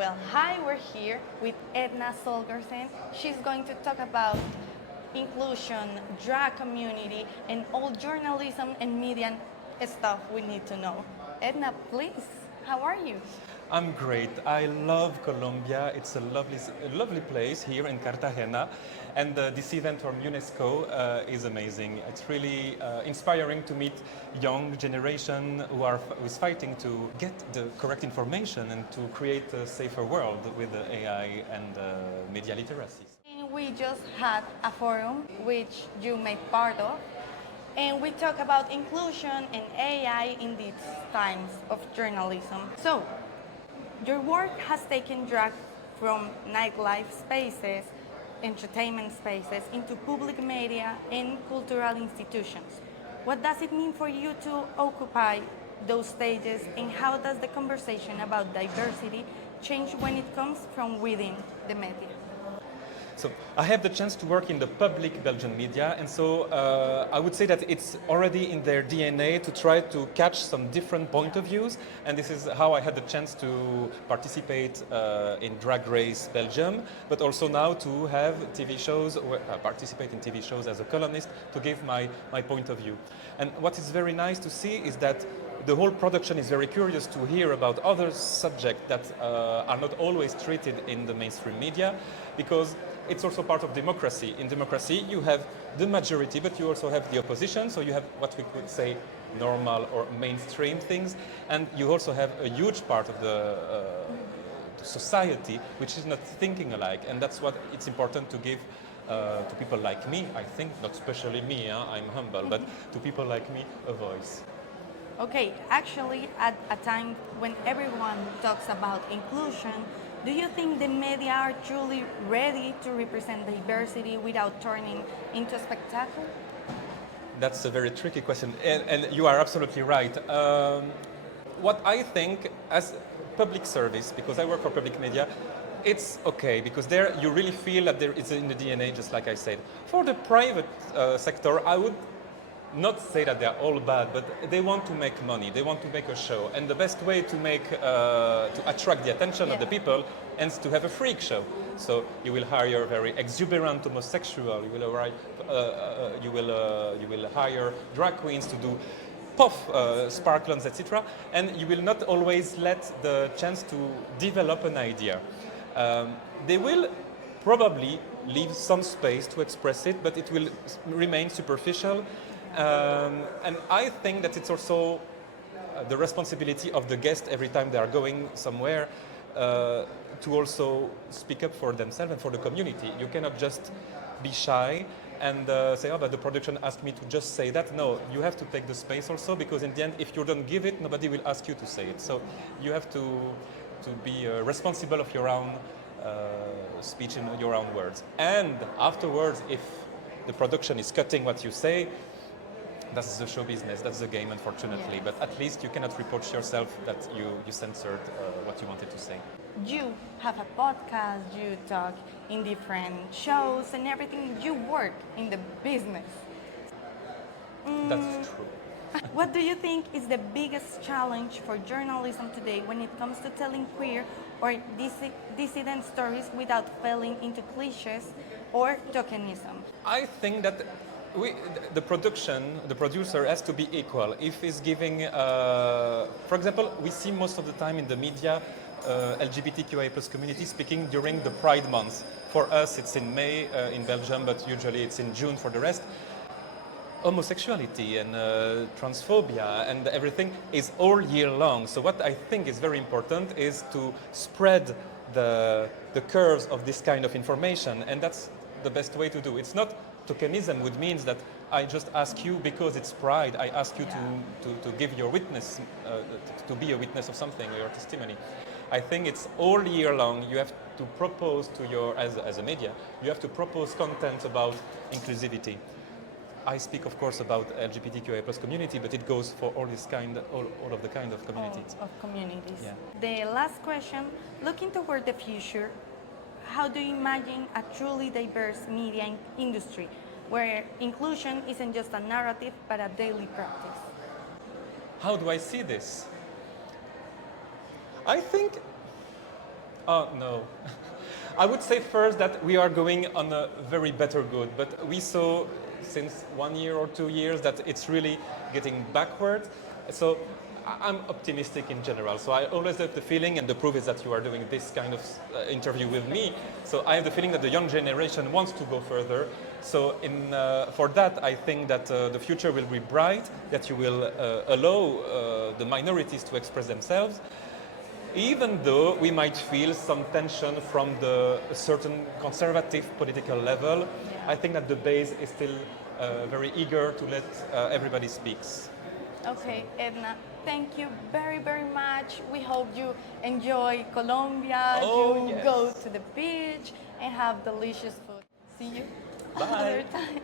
Well, hi, we're here with Edna Sorgelsen. She's going to talk about inclusion, drag community, and all journalism and media stuff we need to know. Edna, please, how are you? I'm great. I love Colombia. It's a lovely place here in Cartagena, and this event from UNESCO is amazing. It's really inspiring to meet young generation who is fighting to get the correct information and to create a safer world with AI and media literacy. We just had a forum which you made part of, and we talk about inclusion and AI in these times of journalism. So, your work has taken drag from nightlife spaces, entertainment spaces, into public media and cultural institutions. What does it mean for you to occupy those stages, and how does the conversation about diversity change when it comes from within the media? So I have the chance to work in the public Belgian media, and so I would say that it's already in their DNA to try to catch some different point of views, and this is how I had the chance to participate in Drag Race Belgium, but also now to have TV shows, participate in TV shows as a columnist to give my point of view. And what is very nice to see is that the whole production is very curious to hear about other subjects that are not always treated in the mainstream media, because it's also part of democracy. In democracy, you have the majority, but you also have the opposition. So you have what we could say normal or mainstream things, and you also have a huge part of the society which is not thinking alike. And that's what it's important to give to people like me, I think, not especially me, I'm humble, but to people like me, a voice. Okay, actually, at a time when everyone talks about inclusion, do you think the media are truly ready to represent diversity without turning into a spectacle? That's a very tricky question, and you are absolutely right. What I think as public service, because I work for public media, it's okay, because there you really feel that there is in the DNA, just like I said. For the private sector, I would not say that they're all bad, but they want to make money, they want to make a show, and the best way to make to attract the attention of the people is to have a freak show. So you will hire very exuberant homosexual, you will hire drag queens to do puff, sparklons, etc., and you will not always let the chance to develop an idea. They will probably leave some space to express it, but it will remain superficial. And I think that it's also the responsibility of the guest every time they are going somewhere to also speak up for themselves and for the community. You cannot just be shy and say, oh, but the production asked me to just say that. No, you have to take the space also, because in the end, if you don't give it, nobody will ask you to say it. So you have to be responsible of your own speech and your own words. And afterwards, if the production is cutting what you say, that's the show business, that's the game, unfortunately. Yes. But at least you cannot reproach yourself that you censored what you wanted to say. You have a podcast, you talk in different shows and everything, you work in the business. That's true. What do you think is the biggest challenge for journalism today when it comes to telling queer or dissident stories without falling into cliches or tokenism? I think that the producer has to be equal. If he's giving, for example, we see most of the time in the media LGBTQIA+ community speaking during the Pride month. For us, it's in May in Belgium, but usually it's in June for the rest. Homosexuality and transphobia and everything is all year long. So what I think is very important is to spread the curves of this kind of information, and that's the best way to do. It's not tokenism, which means that I just ask you because it's Pride, I ask you to give your witness, to be a witness of something, or your testimony. I think it's all year long. You have to propose to your, as a media, you have to propose content about inclusivity. I speak, of course, about LGBTQIA+ community, but it goes for all of the kind of communities. Of communities. Yeah. The last question, looking toward the future, how do you imagine a truly diverse media industry where inclusion isn't just a narrative but a daily practice? How do I see this? I think Oh, no. I would say first that we are going on a very better good, but we saw since 1 year or 2 years that it's really getting backward. So I'm optimistic in general. So I always have the feeling, and the proof is that you are doing this kind of interview with me. So I have the feeling that the young generation wants to go further. So for that, I think that the future will be bright, that you will allow the minorities to express themselves, even though we might feel some tension from the certain conservative political level. Yeah. I think that the base is still very eager to let everybody speak. Okay, Edna, thank you very, very much. We hope you enjoy Colombia, Oh, you yes. go to the beach and have delicious food. See you Bye. another time.